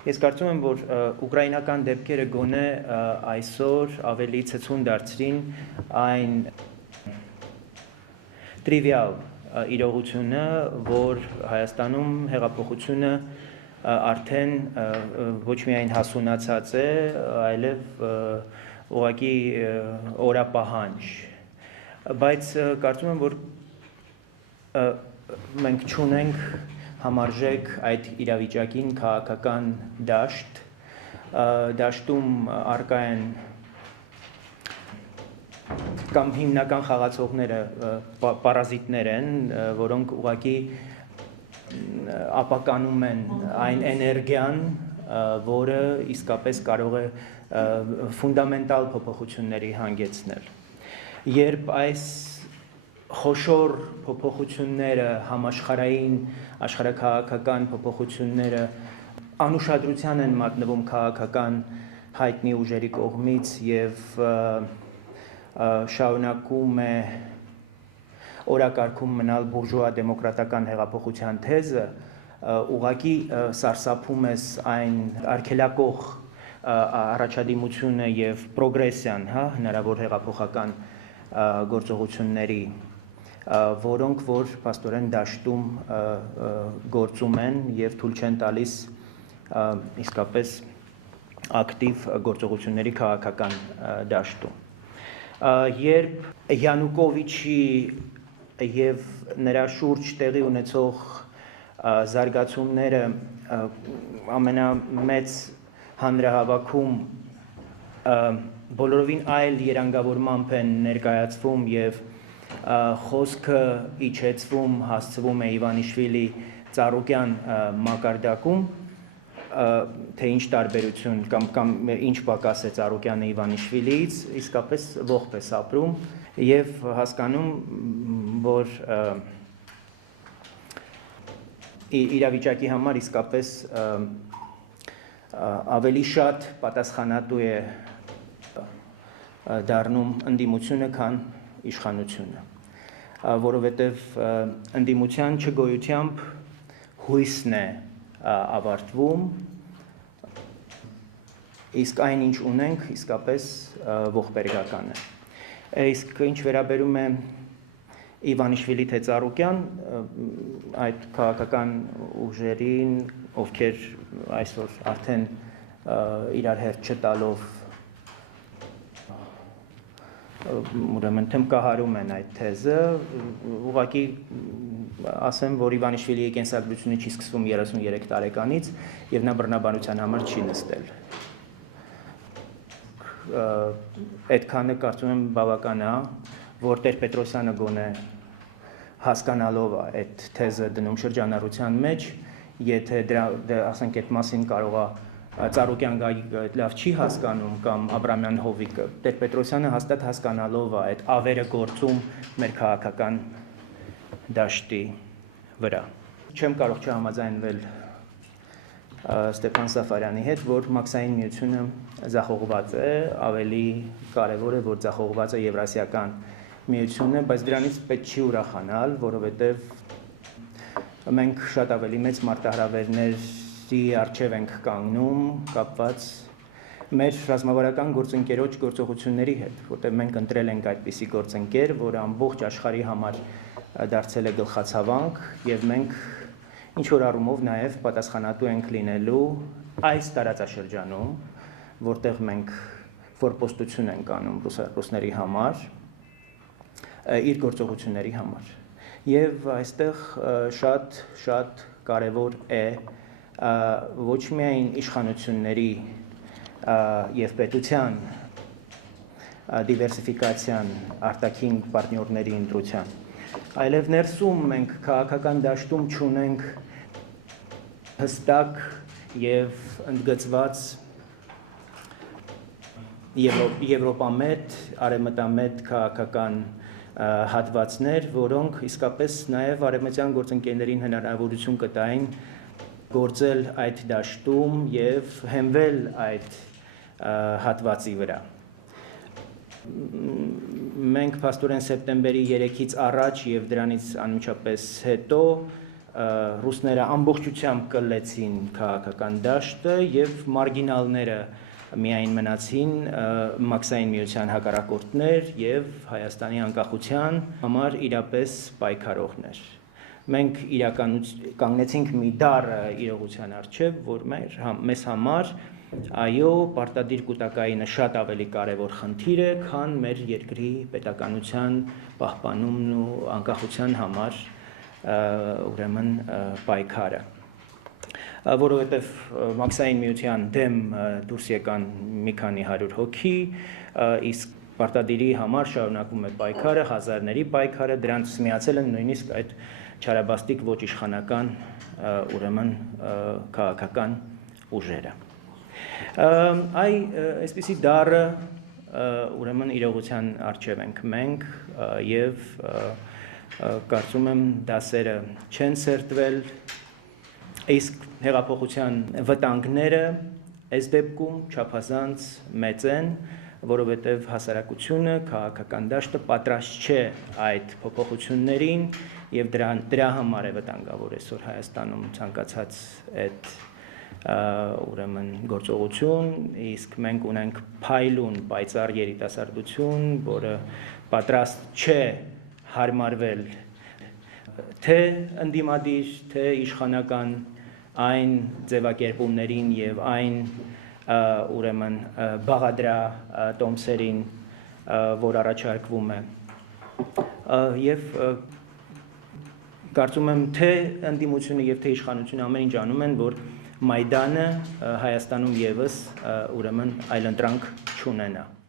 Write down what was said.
Ես կարծում եմ, որ ուկրաինական դեպքերը գոնե այսօր ավելի ցցուն դարձրին այն տրիվիալ իրողությունը, որ Հայաստանում հեղափոխությունը արդեն ոչ միայն հասունացած է, այլև ուղղակի օրապահանջ, բայց կարծում եմ, որ մենք չունենք համարժեք այդ իրավիճակին քաղաքական դաշտ, դաշտում առկա են կամ հիմնական խաղացողները պարազիտներ են, որոնք ուղղակի ապականում են այն էներգիան, որը իսկապես կարող է ֆունդամենտալ փոփոխությունների հանգեցնել։ Երբ այս խոշոր փոփոխությունները, համաշխարհային, աշխարհաքաղաքական փոփոխությունները անուշադրության են մատնվում քաղաքական հայտնի ուժերի կողմից եւ շարունակում է օրակարգում մնալ բուրժուա դեմոկրատական հեղափոխության թեզը, ուղղակի սարսափում ես այն արգելակող առաջադիմությունը եւ պրոգրեսիան, հնարավոր հեղափոխական գործողությունների, որոնք որ փաստորեն դաշտում գործում են եւ թույլ չեն տալիս իսկապես ակտիվ գործողությունների քաղաքական դաշտում։ Երբ Յանուկովիչի եւ նրա շուրջ տեղի ունեցող զարգացումները ամենամեծ հանրահավաքում բոլորովին այլ երանգավորմամբ են ներկայացվում եւ խոսքը իջեցվում, հասցվում է Իվանիշվիլի Ծառուկյան մակարդակում, թե ինչ տարբերություն կամ ինչ պակաս է Ծառուկյանը Իվանիշվիլիից, իսկապես ողբ է ապրում եւ հասկանում, որ իրավիճակի համար իսկապես ավելի շատ պատասխանատու է դառնում ընդդիմությունը, քան իշխանությունը, որովհետև ընդդիմության չգոյությամբ հույսն է ավարտվում, իսկ այն ինչ ունենք իսկապես ողբերգական է։ Իսկ ինչ վերաբերում է Իվանիշվիլի թե Ծառուկյան, այդ քաղաքական ուժերին, ովքեր այսօր արդեն իրար հերթ չտալով ուրեմն թմկահարում են այդ թեզը, ուղղակի ասեմ, որ Իվանիշվիլիի կենսագրությունը չի սկսվում 33 տարեկանից եւ նա բռնաբարության համար չի նստել։ Այդքանը կարծում եմ բավական է, որ Տեր-Պետրոսյանը գոնե հասկանալով այդ թեզը դնում շրջանառության մեջ, եթե ասենք այդ մասին կարող է Ծառուկյան լավ չի հասկանում կամ Աբրամյան Հովիկը, Տեր-Պետրոսյանը հաստատ հասկանալով է այդ ավերը գործում մեր քաղաքական դաշտի վրա։ Չեմ կարող չհամաձայնվել Ստեփան Սաֆարյանի հետ, որ մաքսային միությունը ձախողված է, ավելի կարևոր է, որ ձախողված է Եվրասիական միությունը, բայց դրանից պետք չի ուրախանալ, որովհետև մենք շատ ավելի մեծ մարտահրավերների առջև ենք կանգնում, կապված մեր ռազմավարական գործընկերոջ գործողությունների հետ, որտեղ մենք ընտրել ենք այդպիսի գործընկեր, որը ամբողջ աշխարհի համար դարձել է գլխացավանք, եւ մենք ինչ-որ առումով նաև պատասխանատու ենք լինելու այս տարածաշրջանում, որտեղ մենք ֆորպոստություն ենք անում ռուսների համար, իր գործողությունների համար։ Եվ այստեղ շատ կարևոր է ոչ միայն իշխանությունների եւ պետության դիվերսիֆիկացիան արտաքին պարտներների ընտրության, այլև ներսում մենք քաղաքական դաշտում չունենք հստակ եւ ընդգծված եվրոպամետ, արևմտամետ քաղաքական հատվածներ, որոնք իսկապես նաև արևմտյան գործընկերներին հնարավորություն կտային գործել այդ դաշտում եւ հենվել այդ հատվածի վրա։ Մենք փաստորեն սեպտեմբերի 3-ից առաջ եւ դրանից անմիջապես հետո ռուսները ամբողջությամբ կլեցին քաղաքական դաշտը եւ մարգինալները միայն մնացին մաքսային միության հակառակորդներ եւ Հայաստանի անկախության համար իրապես պայքարողներ։ Մենք կանգնեցինք մի դառը իրողության առջև, որ մեզ համար այո, պարտադիր կուտակայինը շատ ավելի կարևոր խնդիր է, քան մեր երկրի պետականության պահպանումն ու անկախության համար ուրեմն պայքարը, որովհետև մաքսային միության դեմ դուրս եկան մի քանի 100 հոգի, իսկ պարտադիրի համար շարունակվում է պայքարը, հազարների պայքարը, դրանց միացել են նույնիսկ այդ չարաբաստիկ ոչ իշխանական ուրեմն քաղաքական ուժերը։ Այսպիսի դառը ուրեմն իրողության առջև ենք մենք եւ կարծում եմ դասերը չեն սերտվել, իսկ հեղափոխության վտանգները այս դեպքում չափազանց մեծ են, որովհետև հասարակությունը, քաղաքական դաշտը պատրաստ չէ այդ փոփոխություններին եւ դրա համար է վտանգավոր այսօր Հայաստանում ցանկացած այդ ուրեմն գործողություն, իսկ մենք ունենք փայլուն պայծառ երիտասարդություն, որը պատրաստ չէ հարմարվել թե ընդդիմադիր, թե իշխանական այն ձևակերպումներին եւ այն ուրեմն բաղադրա տոմսերին, որ առաջարկվում է եւ կարծում եմ թե ընդդիմությունը եւ թե իշխանությունը ամեն ինչ անում են, որ Մայդանը Հայաստանում եւս ուրեմն այլընտրանք չունենա։